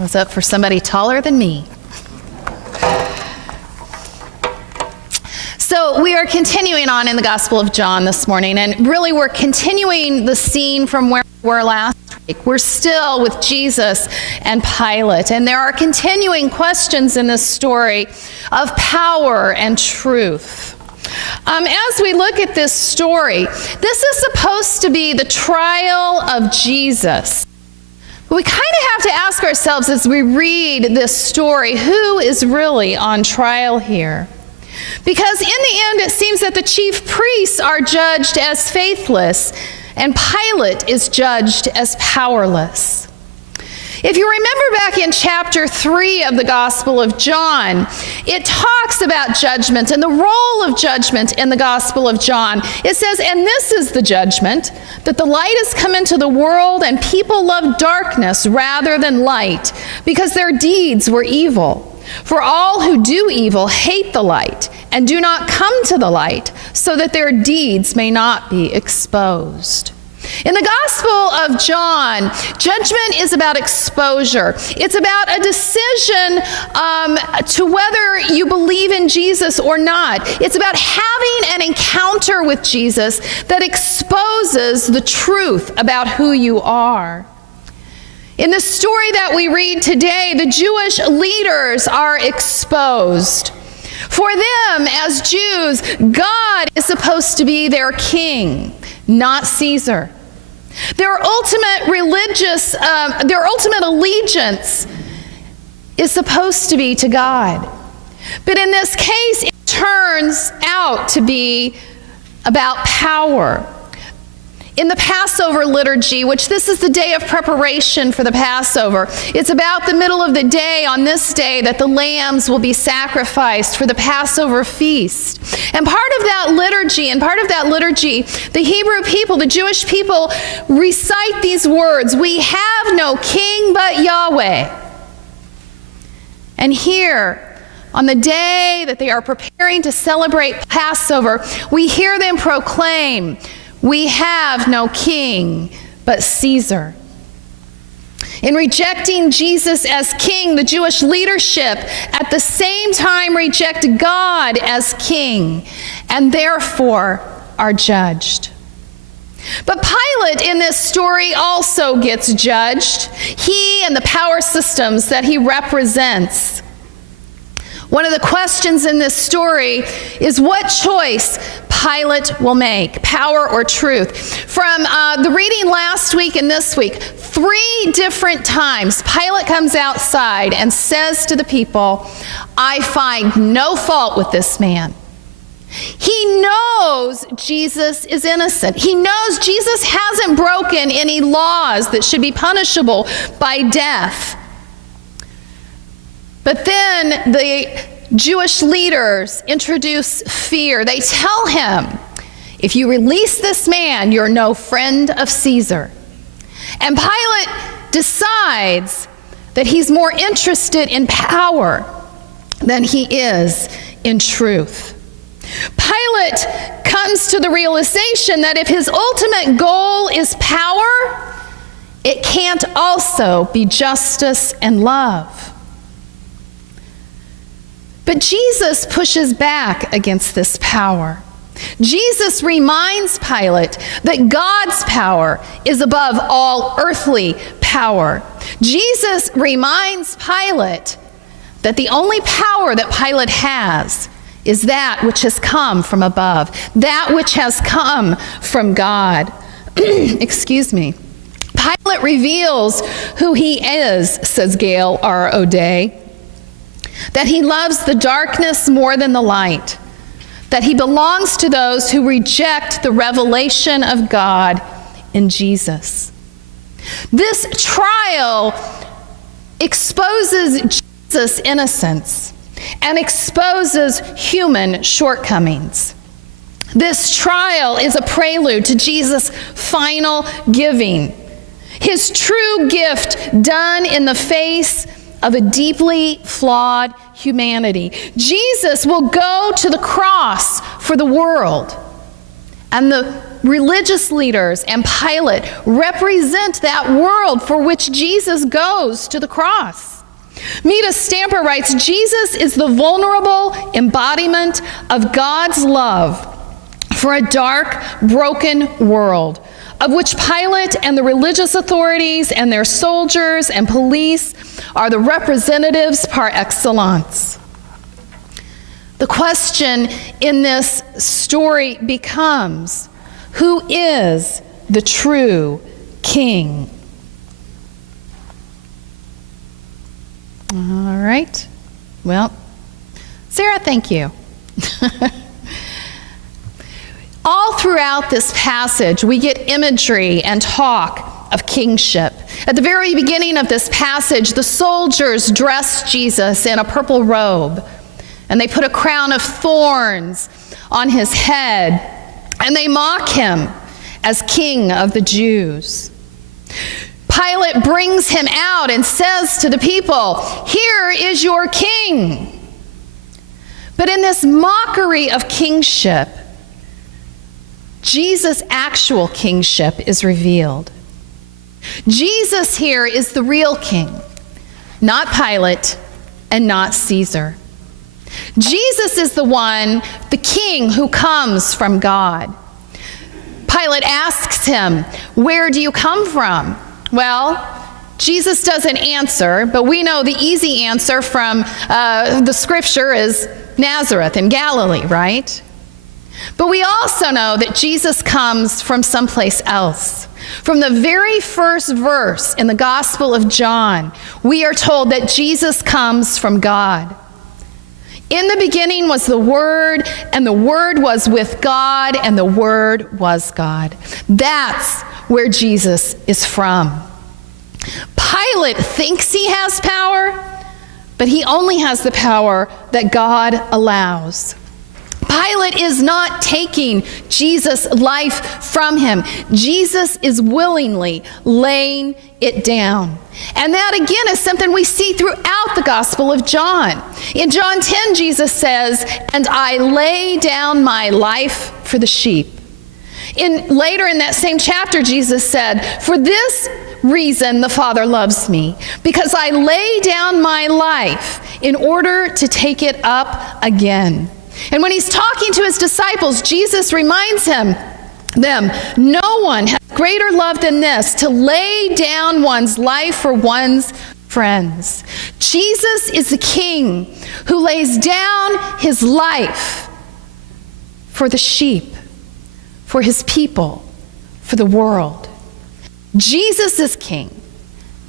was up for somebody taller than me. So we are continuing on in the Gospel of John this morning, and really we're continuing the scene from where we were last week. We're still with Jesus and Pilate, and there are continuing questions in this story of power and truth. As we look at this story, this is supposed to be the trial of Jesus. We kind of have to ask ourselves as we read this story, who is really on trial here? Because in the end, it seems that the chief priests are judged as faithless, and Pilate is judged as powerless. If you remember back in chapter 3 of the Gospel of John, it talks about judgment and the role of judgment in the Gospel of John. It says, "And this is the judgment, that the light has come into the world, and people love darkness rather than light, because their deeds were evil. For all who do evil hate the light, and do not come to the light, so that their deeds may not be exposed." In the Gospel of John, judgment is about exposure. It's about a decision to whether you believe in Jesus or not. It's about having an encounter with Jesus that exposes the truth about who you are. In the story that we read today, the Jewish leaders are exposed. For them, as Jews, God is supposed to be their king, not Caesar. Their ultimate allegiance is supposed to be to God. But in this case, it turns out to be about power. In the Passover liturgy, which this is the day of preparation for the Passover, it's about the middle of the day on this day that the lambs will be sacrificed for the Passover feast. And part of that liturgy, the Hebrew people, the Jewish people, recite these words, "We have no king but Yahweh." And here, on the day that they are preparing to celebrate Passover, we hear them proclaim, "We have no king but Caesar." In rejecting Jesus as king, the Jewish leadership at the same time reject God as king, and therefore are judged. But Pilate in this story also gets judged. He and the power systems that he represents. One of the questions in this story is what choice Pilate will make, power or truth. From the reading last week and this week, 3 different times Pilate comes outside and says to the people, "I find no fault with this man." He knows Jesus is innocent. He knows Jesus hasn't broken any laws that should be punishable by death. But then the Jewish leaders introduce fear. They tell him, "If you release this man, you're no friend of Caesar." And Pilate decides that he's more interested in power than he is in truth. Pilate comes to the realization that if his ultimate goal is power, it can't also be justice and love. But Jesus pushes back against this power. Jesus reminds Pilate that God's power is above all earthly power. Jesus reminds Pilate that the only power that Pilate has is that which has come from above, that which has come from God. Excuse me. Pilate reveals who he is, says Gail R. O'Day, that he loves the darkness more than the light, that he belongs to those who reject the revelation of God in Jesus. This trial exposes Jesus' innocence and exposes human shortcomings. This trial is a prelude to Jesus' final giving, his true gift done in the face of a deeply flawed humanity. Jesus will go to the cross for the world, and the religious leaders and Pilate represent that world for which Jesus goes to the cross. Meta Stamper writes, Jesus is the vulnerable embodiment of God's love for a dark, broken world, of which Pilate and the religious authorities and their soldiers and police are the representatives par excellence. The question in this story becomes, who is the true king? All right. Well, Sarah, thank you. All throughout this passage, we get imagery and talk of kingship. At the very beginning of this passage, the soldiers dress Jesus in a purple robe, and they put a crown of thorns on his head, and they mock him as king of the Jews. Pilate brings him out and says to the people, "Here is your king." But in this mockery of kingship, Jesus' actual kingship is revealed. Jesus here is the real king, not Pilate and not Caesar. Jesus is the one, the king who comes from God. Pilate asks him, "Where do you come from?" Well, Jesus doesn't answer, but we know the easy answer from the scripture is Nazareth in Galilee, right? But we also know that Jesus comes from someplace else. From the very first verse in the Gospel of John, we are told that Jesus comes from God. In the beginning was the Word, and the Word was with God, and the Word was God. That's where Jesus is from. Pilate thinks he has power, but he only has the power that God allows. Pilate is not taking Jesus' life from him. Jesus is willingly laying it down. And that again is something we see throughout the Gospel of John. In John 10, Jesus says, "And I lay down my life for the sheep." Later in that same chapter, Jesus said, "For this reason the Father loves me, because I lay down my life in order to take it up again." And when he's talking to his disciples, Jesus reminds them, "No one has greater love than this, to lay down one's life for one's friends." Jesus is the king who lays down his life for the sheep, for his people, for the world. Jesus is king,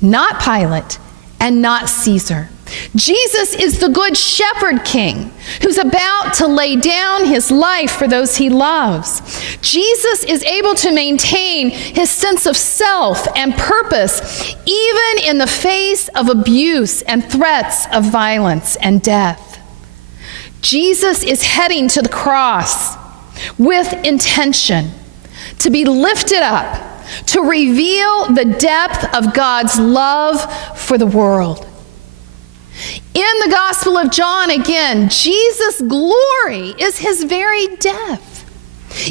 not Pilate and not Caesar. Jesus is the good shepherd king who's about to lay down his life for those he loves. Jesus is able to maintain his sense of self and purpose even in the face of abuse and threats of violence and death. Jesus is heading to the cross with intention to be lifted up, to reveal the depth of God's love for the world. In the Gospel of John, again, Jesus' glory is his very death.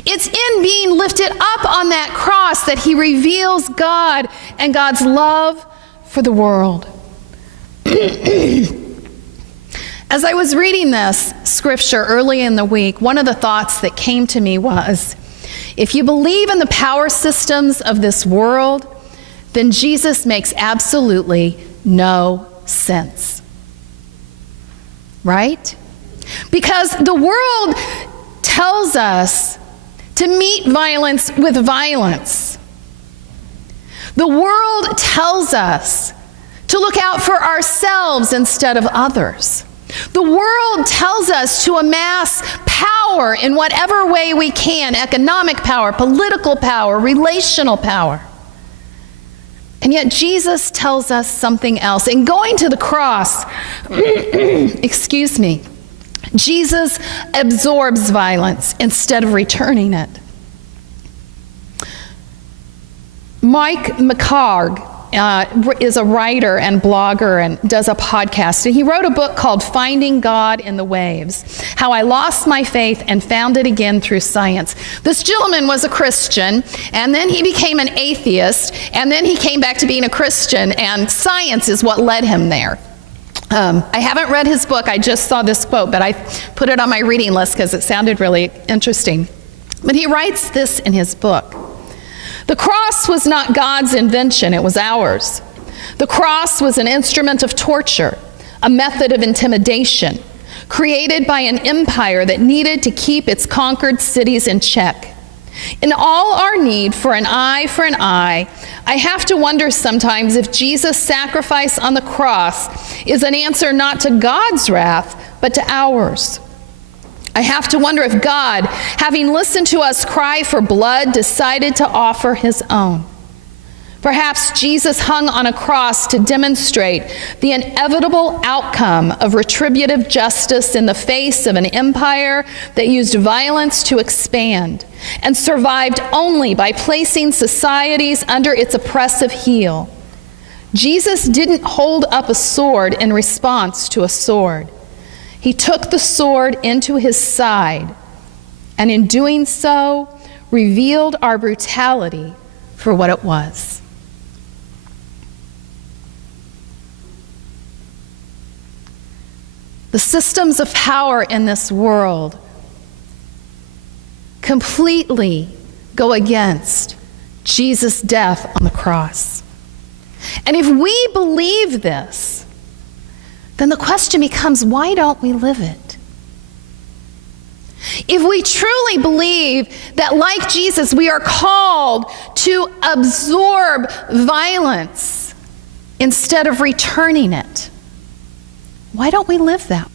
It's in being lifted up on that cross that he reveals God and God's love for the world. As I was reading this scripture early in the week, one of the thoughts that came to me was, if you believe in the power systems of this world, then Jesus makes absolutely no sense. Right? Because the world tells us to meet violence with violence. The world tells us to look out for ourselves instead of others. The world tells us to amass power in whatever way we can: economic power, political power, relational power. And yet Jesus tells us something else. In going to the cross, Jesus absorbs violence instead of returning it. Mike McHargue is a writer and blogger and does a podcast. And he wrote a book called Finding God in the Waves, How I Lost My Faith and Found It Again Through Science. This gentleman was a Christian, and then he became an atheist, and then he came back to being a Christian, and science is what led him there. I haven't read his book. I just saw this quote, but I put it on my reading list because it sounded really interesting. But he writes this in his book. The cross was not God's invention, it was ours. The cross was an instrument of torture, a method of intimidation, created by an empire that needed to keep its conquered cities in check. In all our need for an eye, I have to wonder sometimes if Jesus' sacrifice on the cross is an answer not to God's wrath, but to ours. I have to wonder if God, having listened to us cry for blood, decided to offer his own. Perhaps Jesus hung on a cross to demonstrate the inevitable outcome of retributive justice in the face of an empire that used violence to expand and survived only by placing societies under its oppressive heel. Jesus didn't hold up a sword in response to a sword. He took the sword into his side, and in doing so, revealed our brutality for what it was. The systems of power in this world completely go against Jesus' death on the cross. And if we believe this, then the question becomes, why don't we live it? If we truly believe that, like Jesus, we are called to absorb violence instead of returning it, why don't we live that way?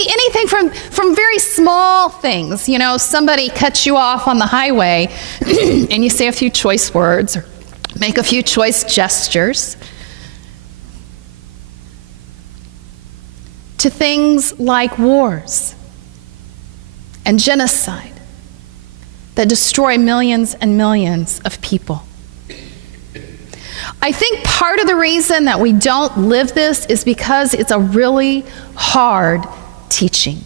Anything from very small things. You know, somebody cuts you off on the highway and you say a few choice words or make a few choice gestures, to things like wars and genocide that destroy millions and millions of people. I think part of the reason that we don't live this is because it's a really hard teaching.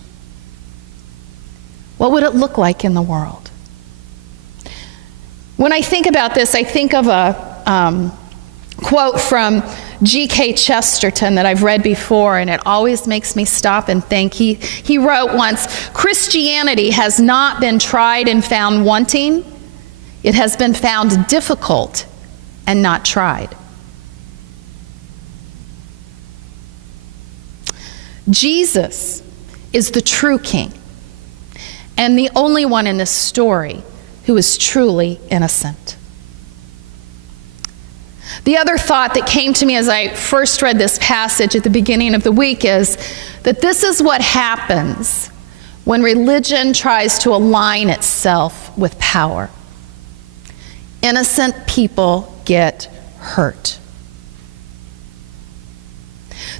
What would it look like in the world? When I think about this, I think of a quote from G.K. Chesterton that I've read before, and it always makes me stop and think. He wrote once, "Christianity has not been tried and found wanting. It has been found difficult and not tried." Jesus is the true king and the only one in this story who is truly innocent. The other thought that came to me as I first read this passage at the beginning of the week is that this is what happens when religion tries to align itself with power. Innocent people get hurt.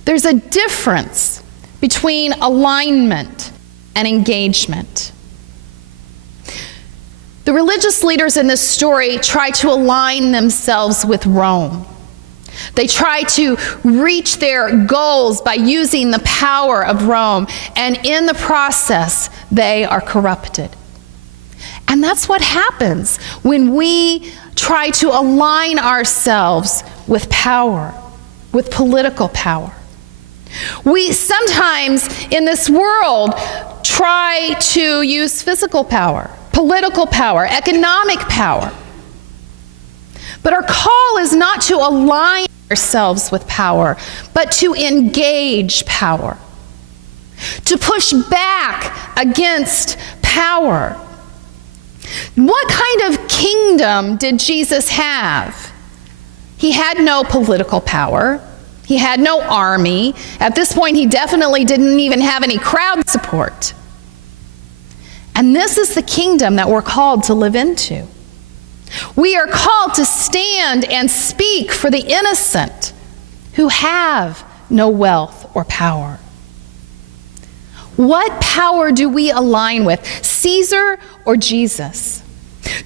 There's a difference between alignment and engagement. The religious leaders in this story try to align themselves with Rome. They try to reach their goals by using the power of Rome, and in the process, they are corrupted. And that's what happens when we try to align ourselves with power, with political power. We sometimes in this world try to use physical power, political power, economic power. But our call is not to align ourselves with power, but to engage power, to push back against power. What kind of kingdom did Jesus have? He had no political power. He had no army. At this point, he definitely didn't even have any crowd support. And this is the kingdom that we're called to live into. We are called to stand and speak for the innocent who have no wealth or power. What power do we align with, Caesar or Jesus?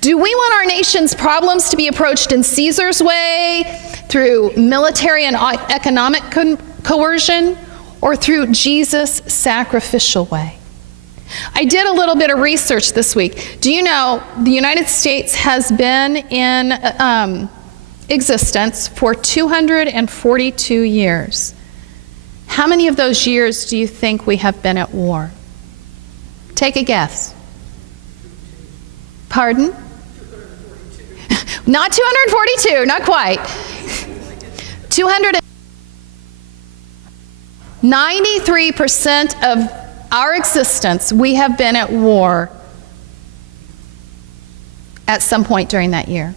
Do we want our nation's problems to be approached in Caesar's way, through military and economic coercion, or through Jesus' sacrificial way? I did a little bit of research this week. Do you know the United States has been in existence for 242 years? How many of those years do you think we have been at war? Take a guess. Pardon? 242. Not 242, not quite. 93% of our existence, we have been at war at some point during that year.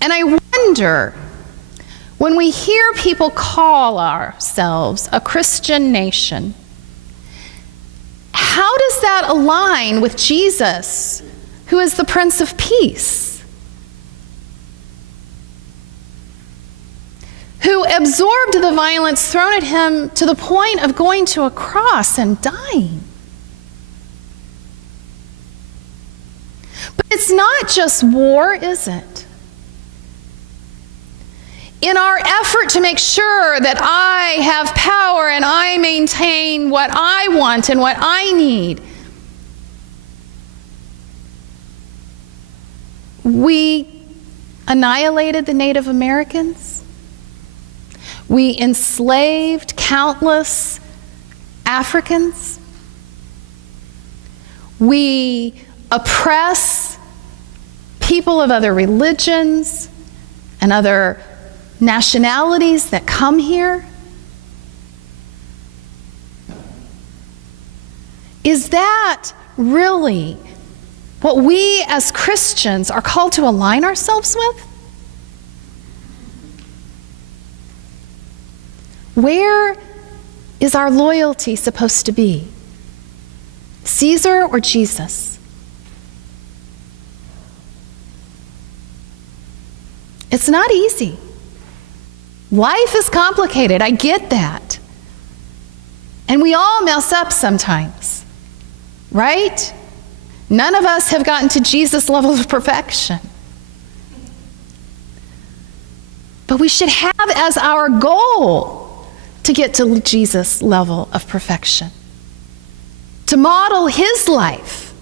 And I wonder, when we hear people call ourselves a Christian nation, how does that align with Jesus, who is the Prince of Peace, who absorbed the violence thrown at him to the point of going to a cross and dying? But it's not just war, is it? In our effort to make sure that I have power and I maintain what I want and what I need, we annihilated the Native Americans. We enslaved countless Africans. We oppress people of other religions and other nationalities that come here. Is that really what we as Christians are called to align ourselves with? Where is our loyalty supposed to be? Caesar or Jesus? It's not easy. Life is complicated, I get that. And we all mess up sometimes, right? None of us have gotten to Jesus' level of perfection. But we should have as our goal to get to Jesus' level of perfection. To model his life,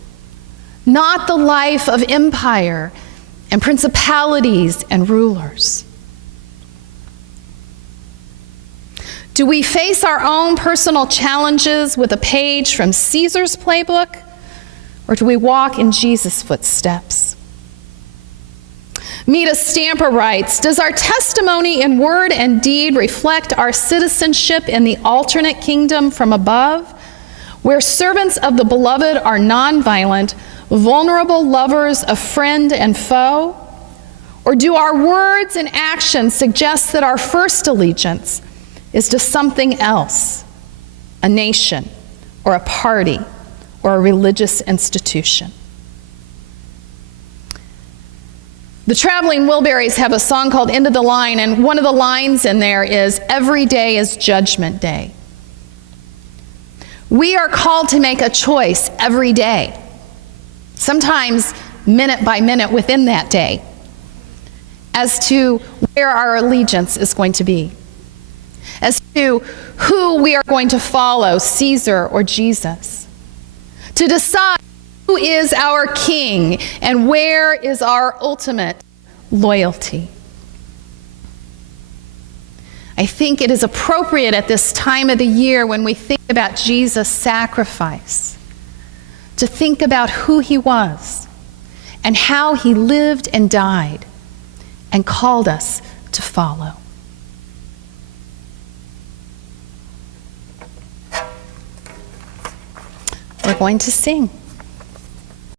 not the life of empire and principalities and rulers. Do we face our own personal challenges with a page from Caesar's playbook, or do we walk in Jesus' footsteps? Mita Stamper writes, does our testimony in word and deed reflect our citizenship in the alternate kingdom from above, where servants of the beloved are nonviolent, vulnerable lovers of friend and foe? Or do our words and actions suggest that our first allegiance is to something else, a nation, or a party, or a religious institution? The Traveling Wilburys have a song called End of the Line, and one of the lines in there is, every day is Judgment Day. We are called to make a choice every day, sometimes minute by minute within that day, as to where our allegiance is going to be, as to who we are going to follow, Caesar or Jesus, to decide who is our king and where is our ultimate loyalty. I think it is appropriate at this time of the year, when we think about Jesus' sacrifice, to think about who he was and how he lived and died and called us to follow. We're going to sing.